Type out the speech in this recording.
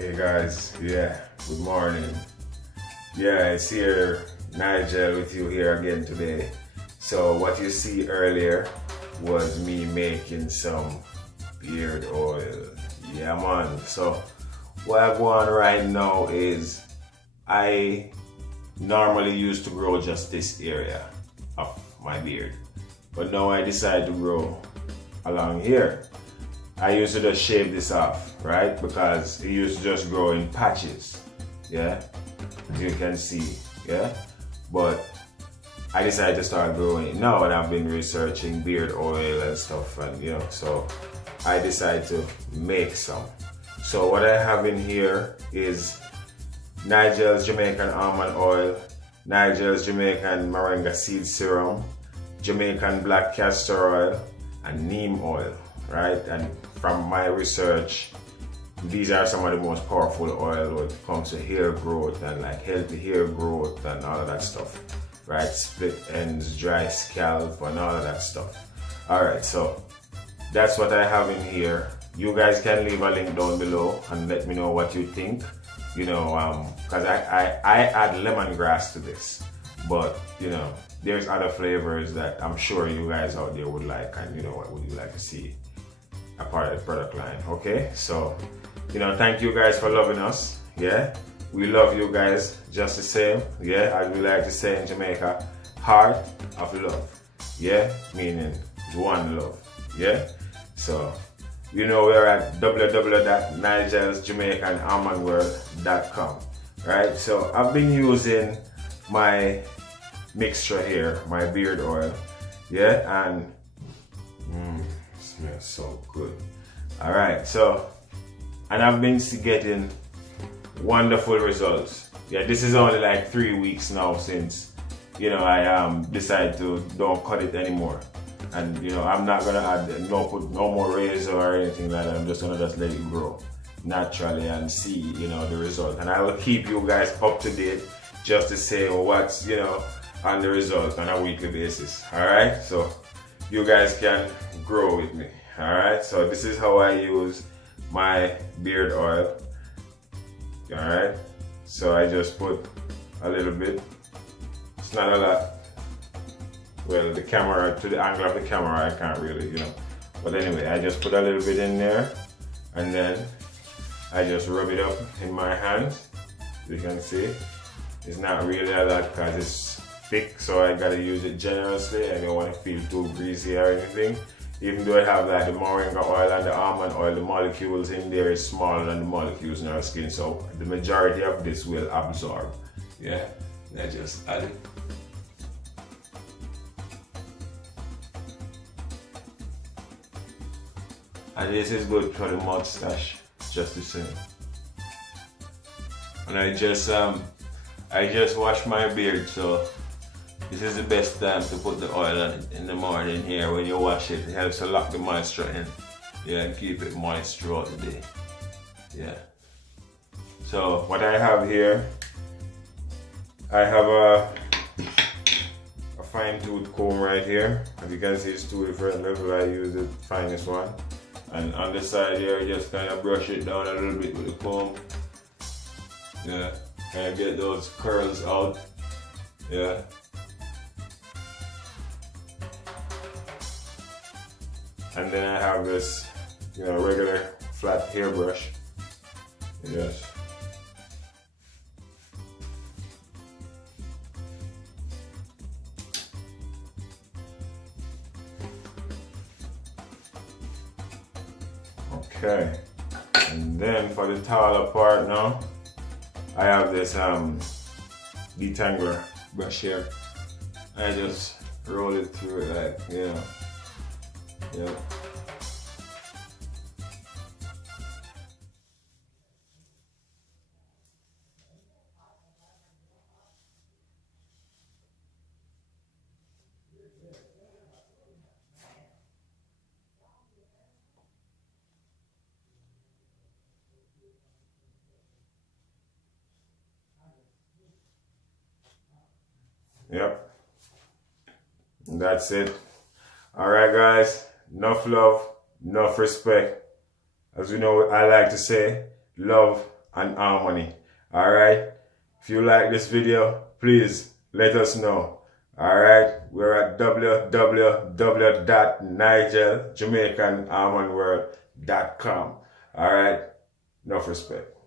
Hey guys, good morning. It's here, Nigel with you here again today. So what you see earlier was me making some beard oil. Yeah man, so what I want right now is I normally used to grow just this area of my beard. But now I decided to grow along here. I used to just shave this off, right? Because it used to just grow in patches, as you can see, But I decided to start growing it now, and I've been researching beard oil and stuff, and so I decided to make some. So what I have in here is Nigel's Jamaican almond oil, Nigel's Jamaican moringa seed serum, Jamaican black castor oil, and neem oil, right? And from my research, these are some of the most powerful oil when it comes to hair growth and like healthy hair growth and all of that stuff, right? Split ends, dry scalp, and all of that stuff. All right, so that's what I have in here. You guys can leave a link down below and let me know what you think. Because I add lemongrass to this, but there's other flavors that I'm sure you guys out there would like, and what would you like to see a part of the product line. Okay, so thank you guys for loving us. We love you guys just the same. As we like to say in Jamaica, heart of love. Meaning one love. So we're at www.nigelsjamaicanalmondworld.com, right? So I've been using my mixture here, my beard oil, and smells so good. All right, so and I've been getting wonderful results. This is only like 3 weeks now since I decided to don't cut it anymore. And I'm not gonna add put no more razor or anything like that. I'm just gonna let it grow naturally and see the result. And I will keep you guys up to date just to say what's on the result on a weekly basis. Alright, so you guys can grow with me. Alright, so this is how I use my beard oil. Alright, so I just put a little bit. It's not a lot. Well, the camera, to the angle of the camera, I can't really, But anyway, I just put a little bit in there, and then I just rub it up in my hands. You can see, it's not really a lot because it's thick, so I gotta use it generously. I don't want to feel too greasy or anything. Even though I have like the moringa oil and the almond oil, the molecules in there is smaller than the molecules in our skin, so the majority of this will absorb. I just add it. And this is good for the mustache, just the same. And I just washed my beard, so this is the best time to put the oil on it in the morning here. When you wash it, it helps to lock the moisture in. And keep it moist throughout the day. So what I have here, I have a fine tooth comb right here. As you can see, it's 2 different levels. I use the finest one. And on the side here, just kind of brush it down a little bit with the comb. Kind of get those curls out. And then I have this, regular flat hairbrush. Okay, and then for the taller part now, I have this detangler brush here. I just roll it through it like, And that's it. Alright guys, enough love, enough respect. As we know, I like to say, love and harmony. Alright? If you like this video, please let us know. Alright? We're at www.nigeljamaicanharmonyworld.com. Alright? Enough respect.